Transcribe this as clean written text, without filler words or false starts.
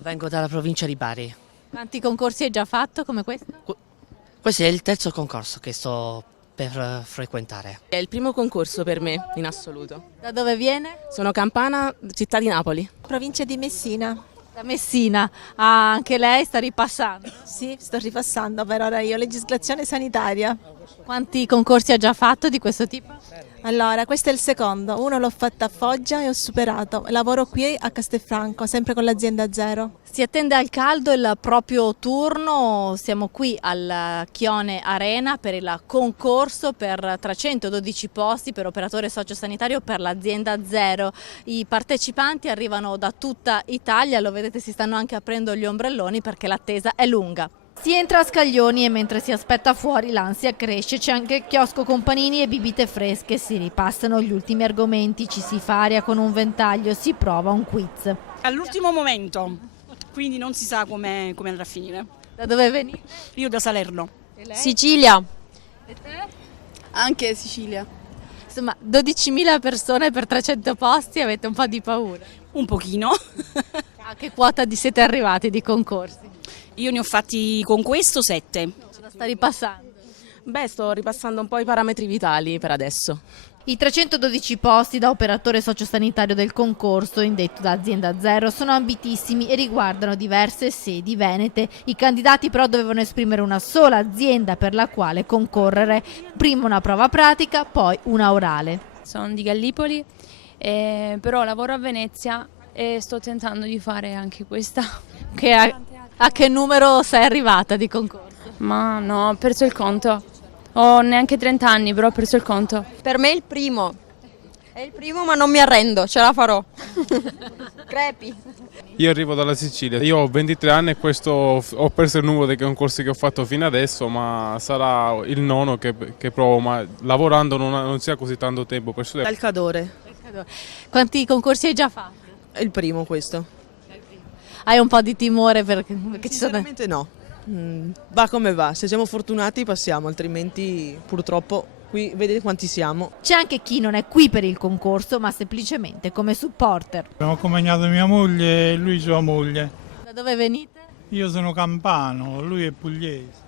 Vengo dalla provincia di Bari. Quanti concorsi hai già fatto come questo? Questo è il terzo concorso che sto per frequentare. È il primo concorso per me, in assoluto. Da dove viene? Sono campana, città di Napoli. Provincia di Messina. Da Messina. Ah, anche lei sta ripassando. Sì, sto ripassando per ora io, legislazione sanitaria. Quanti concorsi ha già fatto di questo tipo? Allora, questo è il secondo. Uno l'ho fatto a Foggia e ho superato. Lavoro qui a Castelfranco, sempre con l'azienda Zero. Si attende al caldo il proprio turno, siamo qui al Chione Arena per il concorso per 312 posti per operatore sociosanitario per l'azienda Zero. I partecipanti arrivano da tutta Italia, lo vedete si stanno anche aprendo gli ombrelloni perché l'attesa è lunga. Si entra a scaglioni e mentre si aspetta fuori l'ansia cresce, c'è anche chiosco con panini e bibite fresche, si ripassano gli ultimi argomenti, ci si fa aria con un ventaglio, si prova un quiz. All'ultimo momento, quindi non si sa come andrà a finire. Da dove venite? Io da Salerno. E lei? Sicilia. E te? Anche Sicilia. Insomma, 12.000 persone per 300 posti, avete un po' di paura. Un pochino. A che quota siete arrivati di concorsi? Io ne ho fatti con questo 7. Ce la sta ripassando. Beh, sto ripassando un po' i parametri vitali per adesso. I 312 posti da operatore sociosanitario del concorso indetto da Azienda Zero sono ambitissimi e riguardano diverse sedi venete. I candidati però dovevano esprimere una sola azienda per la quale concorrere. Prima una prova pratica, poi una orale. Sono di Gallipoli, però lavoro a Venezia e sto tentando di fare anche questa. A che numero sei arrivata di concorso? Ma no, ho perso il conto. Ho neanche 30 anni, però ho perso il conto. Per me è il primo. È il primo, ma non mi arrendo, ce la farò. Crepi. Io arrivo dalla Sicilia, io ho 23 anni e questo ho perso il numero dei concorsi che ho fatto fino adesso, ma sarà il nono che provo, ma lavorando non si ha così tanto tempo per studiare. Dal Cadore, Quanti concorsi hai già fatto? è il primo questo. Hai un po' di timore perché ci sono... Sinceramente no, va come va, se siamo fortunati passiamo, altrimenti purtroppo qui vedete quanti siamo. C'è anche chi non è qui per il concorso ma semplicemente come supporter. Abbiamo accompagnato mia moglie e lui sua moglie. Da dove venite? Io sono campano, lui è pugliese.